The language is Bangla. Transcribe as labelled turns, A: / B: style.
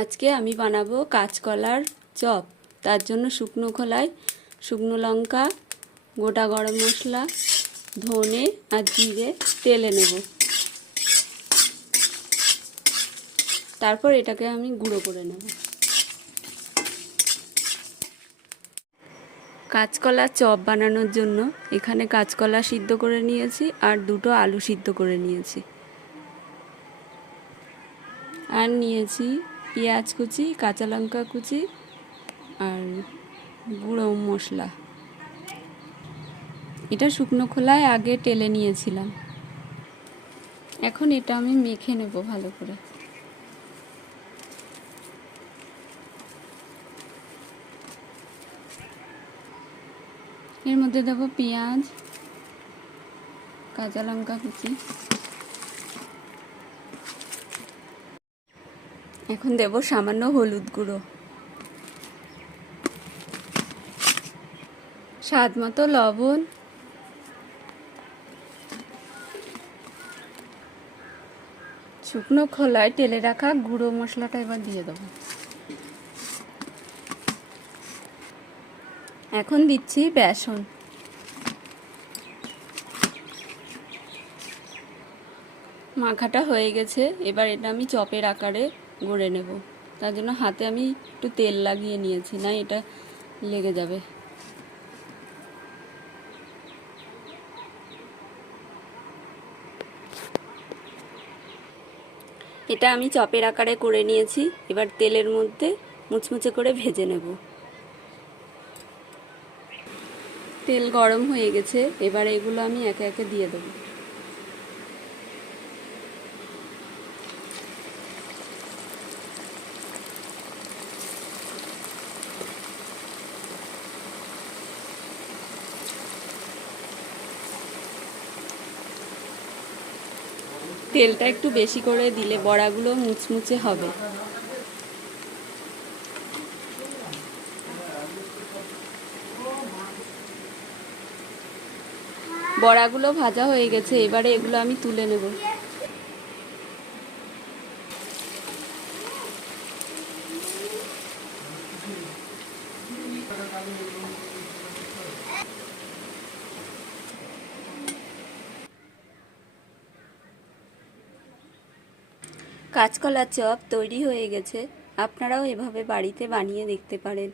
A: আজকে আমি বানাবো কাঁচকলার চপ। তার জন্য শুকনো খোলায় শুকনো লঙ্কা, গোটা গরম মশলা, ধনে আর জিরে তেলে নেব। তারপর এটাকে আমি গুঁড়ো করে নেব। কাঁচকলা চপ বানানোর জন্য এখানে কাঁচকলা সিদ্ধ করে নিয়েছি আর দুটো আলু সিদ্ধ করে নিয়েছি। আর নিয়েছি পেঁয়াজ কুচি, কাঁচা লঙ্কা কুচি আর গুঁড়ো মশলা। এটা শুকনো খোলায় আগে টেলে নিয়েছিলাম। এখন এটা আমি মেখে নেব ভালো করে। এর মধ্যে দেবো পেঁয়াজ, কাঁচা লঙ্কা কুচি। এখন দেব সামান্য হলুদ গুঁড়ো। স্বাদ মতো লবণ। শুকনো খোলায় টেলে রাখা গুঁড়ো মশলাটা এবার দিয়ে দেবো। এখন দিচ্ছি বেসন। মাখাটা হয়ে গেছে। এবার এটা আমি চপের আকারে গড়ে নেব। তার জন্য হাতে আমি একটু তেল লাগিয়ে নিয়েছি, না এটা লেগে যাবে। এটা আমি চপের আকারে করে নিয়েছি। এবার তেলের মধ্যে মুচমুচে করে ভেজে নেব। তেল গরম হয়ে গেছে। এবার এগুলো আমি একে একে দিয়ে দেবো। তেলটা একটু বেশি করে দিলে বড়াগুলো মুচমুচে হবে। বড়াগুলো ভাজা হয়ে গেছে, এবারে এগুলো আমি তুলে নেব। কাঁচকলার চপ তৈরি হয়ে গেছে। আপনারাও এভাবে বাড়িতে বানিয়ে দেখতে পারেন।